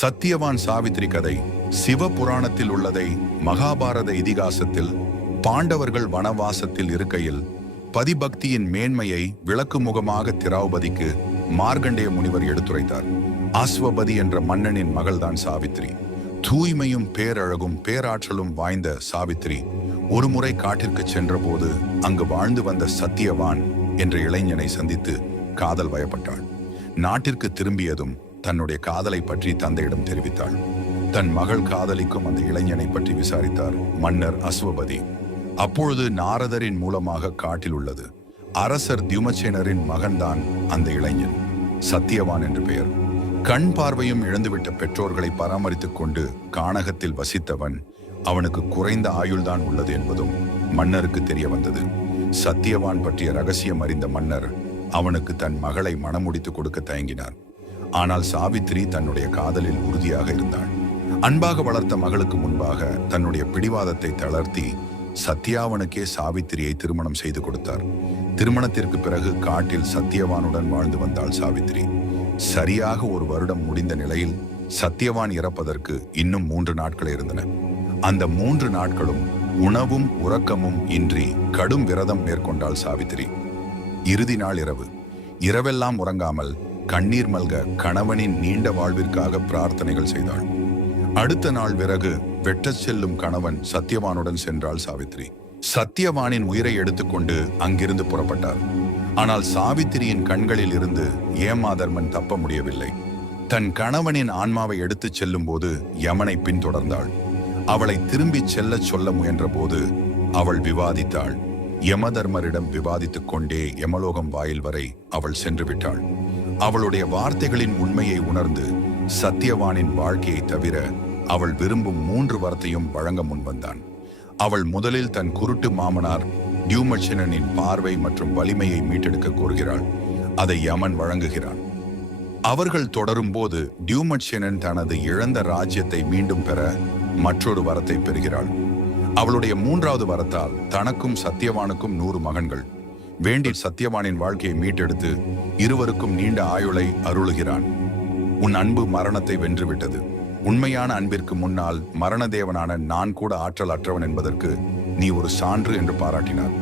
சத்தியவான் சாவித்திரி கதை சிவ புராணத்தில் உள்ளதை மகாபாரத இதிகாசத்தில் பாண்டவர்கள் வனவாசத்தில் இருக்கையில் பதிபக்தியின் மேன்மையை விளக்கு முகமாக திராவுபதிக்கு மார்கண்டேய முனிவர் எடுத்துரைத்தார். அஸ்வபதி என்ற மன்னனின் மகள்தான் சாவித்திரி. தூய்மையும் பேரழகும் பேராற்றலும் வாய்ந்த சாவித்திரி ஒருமுறை காட்டிற்கு சென்றபோது அங்கு வாழ்ந்து வந்த சத்தியவான் என்ற இளைஞனை சந்தித்து காதல் வயப்பட்டாள். நாட்டிற்கு திரும்பியதும் தன்னுடைய காதலை பற்றி தந்தையிடம் தெரிவித்தாள். தன் மகள் காதலிக்கும் அந்த இளைஞனை பற்றி விசாரித்தார் மன்னர் அஸ்வபதி. அப்பொழுது நாரதரின் மூலமாக காட்டில் உள்ளது. அரசர் தியுமச்சேனரின் மகன்தான் அந்த இளைஞன். சத்தியவான் என்று பெயர். கண் பார்வையும் இழந்துவிட்ட பெற்றோர்களை பராமரித்துக் கொண்டு கானகத்தில் வசித்தவன் அவனுக்கு குறைந்த ஆயுள்தான் உள்ளது என்பதும் மன்னருக்கு தெரிய வந்தது. சத்தியவான் பற்றிய ரகசியம் அறிந்த மன்னர் அவனுக்கு தன் மகளை மணமுடித்து கொடுக்க தயங்கினார். ஆனால் சாவித்திரி தன்னுடைய காதலில் உறுதியாக இருந்தாள். அன்பாக வளர்த்த மகளுக்கு முன்பாக தன்னுடைய பிடிவாதத்தை தளர்த்தி சத்யாவனுக்கே சாவித்திரியை திருமணம் செய்து கொடுத்தார். திருமணத்திற்கு பிறகு காட்டில் சத்யவானுடன் வாழ்ந்து வந்தாள் சாவித்திரி. சரியாக ஒரு வருடம் முடிந்த நிலையில் சத்யவான் இறப்பதற்கு இன்னும் மூன்று நாட்கள் இருந்தன. அந்த மூன்று நாட்களும் உணவும் உறக்கமும் இன்றி கடும் விரதம் மேற்கொண்டாள் சாவித்திரி. இறுதி நாள் இரவு. இரவெல்லாம் உறங்காமல் கண்ணீர் மல்க கணவனின் நீண்ட வாழ்விற்காக பிரார்த்தனைகள் செய்தாள். அடுத்த நாள் பிறகு வெட்டச் செல்லும் கணவன் சத்தியவானுடன் சென்றாள் சாவித்திரி சத்தியவானின் உயிரை எடுத்துக்கொண்டு அங்கிருந்து புறப்பட்டார். ஆனால் சாவித்திரியின் கண்களில் இருந்து ஏமாதர்மன் தப்ப முடியவில்லை. தன் கணவனின் ஆன்மாவை எடுத்துச் செல்லும் போது யமனை பின்தொடர்ந்தாள். அவளை திரும்பிச் செல்லச் சொல்ல முயன்றபோது அவள் விவாதித்தாள். யமதர்மரிடம் விவாதித்துக் கொண்டே யமலோகம் வாயில் வரை அவள் சென்று விட்டாள். அவளுடைய வார்த்தைகளின் உண்மையை உணர்ந்து சத்தியவானின் வாழ்க்கையை தவிர அவள் விரும்பும் மூன்று வரத்தையும் வழங்க முன்வந்தான். அவள் முதலில் தன் குருட்டு மாமனார் டியூமச்சனனின் பார்வை மற்றும் வலிமையை மீட்டெடுக்க கோருகிறாள். அதை யமன் வழங்குகிறான். அவர்கள் தொடரும்போது டியூமட்சனன் தனது இழந்த ராஜ்யத்தை மீண்டும் பெற மற்றொரு வரத்தை பெறுகிறாள். அவளுடைய மூன்றாவது வரத்தால் தனக்கும் சத்தியவானுக்கும் நூறு மகன்கள். வேண்டி சத்தியவானின் வாழ்க்கையை மீட்டெடுத்து இருவருக்கும் நீண்ட ஆயுளை அருளுகிறான். உன் அன்பு மரணத்தை வென்றுவிட்டது. உண்மையான அன்பிற்கு முன்னால் மரணதேவனான நான் கூட ஆற்றல் அற்றவன் என்பதற்கு நீ ஒரு சான்று என்று பாராட்டினார்